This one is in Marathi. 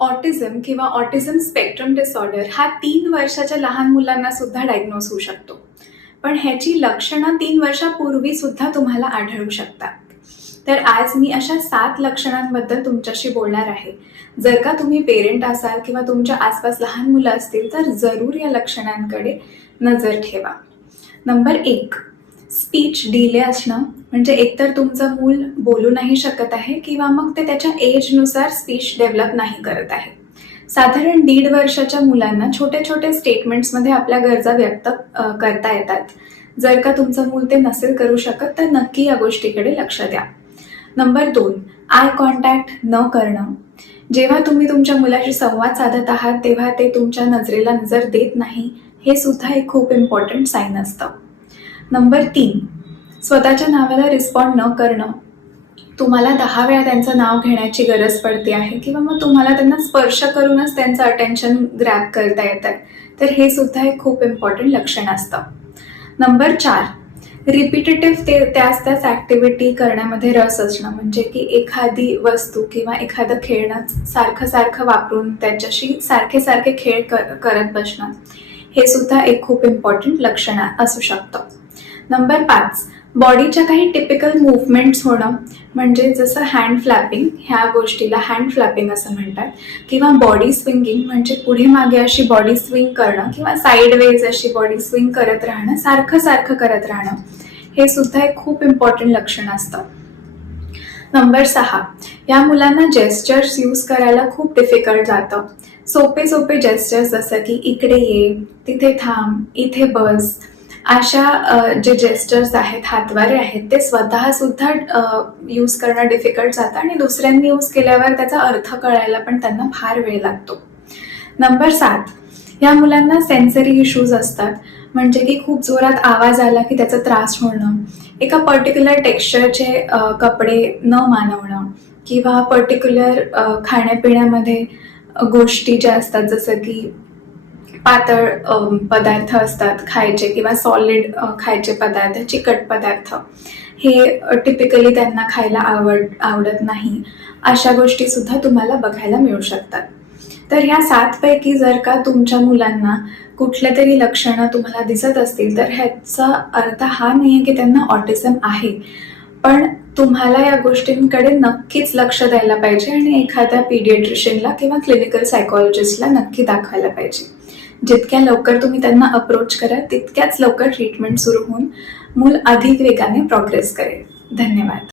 ऑटिझम किंवा ऑटिझम स्पेक्ट्रम डिसऑर्डर हा 3 वर्षाच्या लहान मुलांना सुद्धा डायग्नोज होऊ शकतो. पण ह्याची लक्षणं 3 वर्षापूर्वी सुद्धा तुम्हाला आढळू शकतात. तर आज मी अशा 7 लक्षणांबद्दल तुमच्याशी बोलणार आहे. जर का तुम्ही पेरेंट असाल किंवा तुमच्या आसपास लहान मुलं असतील तर जरूर या लक्षणांकडे नजर ठेवा. नंबर 1, स्पीच डिले असणं, म्हणजे एकतर तुमचं मूल बोलू नाही शकत आहे किंवा मग ते त्याच्या एजनुसार स्पीच डेव्हलप नाही करत आहे. साधारण 1.5 वर्षाच्या मुलांना छोट्या छोट्या स्टेटमेंट्समध्ये आपल्या गरजा व्यक्त करता येतात. जर का तुमचं मूल ते नसेल करू शकत तर नक्की या गोष्टीकडे लक्ष द्या. नंबर 2, आय कॉन्टॅक्ट न करणं. जेव्हा तुम्ही तुमच्या मुलाशी संवाद साधत आहात तेव्हा ते तुमच्या नजरेला नजर देत नाही, हे सुद्धा एक खूप इम्पॉर्टंट साईन असतं. नंबर 3, स्वतःच्या नावाला रिस्पॉन्ड न करणं. तुम्हाला 10 वेळा त्यांचं नाव घेण्याची गरज पडते आहे किंवा मग तुम्हाला त्यांना स्पर्श करूनच त्यांचं अटेन्शन ग्रॅब करता येतं, तर हे सुद्धा एक खूप इम्पॉर्टंट लक्षण असतं. नंबर 4, रिपिटेटिव्ह त्याच ॲक्टिव्हिटी करण्यामध्ये रस असणं, म्हणजे की एखादी वस्तू किंवा एखादं खेळणं सारखं वापरून त्याच्याशी सारखे खेळ करत बसणं, हे सुद्धा एक खूप इम्पॉर्टंट लक्षण असू शकतं. नंबर 5, बॉडीच्या काही टिपिकल मूव्हमेंट्स होणं, म्हणजे जसं हँड फ्लॅपिंग, ह्या गोष्टीला हँड फ्लॅपिंग असं म्हणतात, किंवा बॉडी स्विंगिंग, म्हणजे पुढे मागे अशी बॉडी स्विंग करणं किंवा साईडवेज अशी बॉडी स्विंग करत राहणं, सारखं करत राहणं, हे सुद्धा एक खूप इम्पॉर्टंट लक्षण असतं. नंबर 6, या मुलांना जेस्चर्स यूज करायला खूप डिफिकल्ट जातं. सोपे जेस्चर्स जसं की इकडे ये, तिथे थांब, इथे बस, अशा जे जेस्चर्स आहेत, हातवारे आहेत, ते स्वतः सुद्धा यूज करणं डिफिकल्ट जातं आणि दुसऱ्यांनी यूज केल्यावर त्याचा अर्थ कळायला पण त्यांना फार वेळ लागतो. नंबर 7, या मुलांना सेन्सरी इश्यूज असतात, म्हणजे की खूप जोरात आवाज आला की त्याचा त्रास होणं, एका पर्टिक्युलर टेक्स्चरचे कपडे न मानवणं किंवा पर्टिक्युलर खाण्यापिण्यामध्ये गोष्टी ज्या असतात, जसं की पातळ पदार्थ असतात खायचे किंवा सॉलिड खायचे पदार्थ, चिकट पदार्थ, हे टिपिकली त्यांना खायला आवडत नाही. अशा गोष्टीसुद्धा तुम्हाला बघायला मिळू शकतात. तर ह्या 7 पैकी जर का तुमच्या मुलांना कुठले तरी लक्षणं तुम्हाला दिसत असतील तर ह्याचा अर्थ हा नाही आहे की त्यांना ऑटिझम आहे, पण तुम्हाला या गोष्टींकडे नक्कीच लक्ष द्यायला पाहिजे आणि एखाद्या पीडियाट्रिशियनला किंवा क्लिनिकल सायकॉलॉजिस्टला नक्की दाखवायला पाहिजे. जितक्या लवकर तुम्ही त्यांना अप्रोच कराल तितक्याच लवकर ट्रीटमेंट सुरू होऊन मूल अधिक वेगाने प्रोग्रेस करेल. धन्यवाद.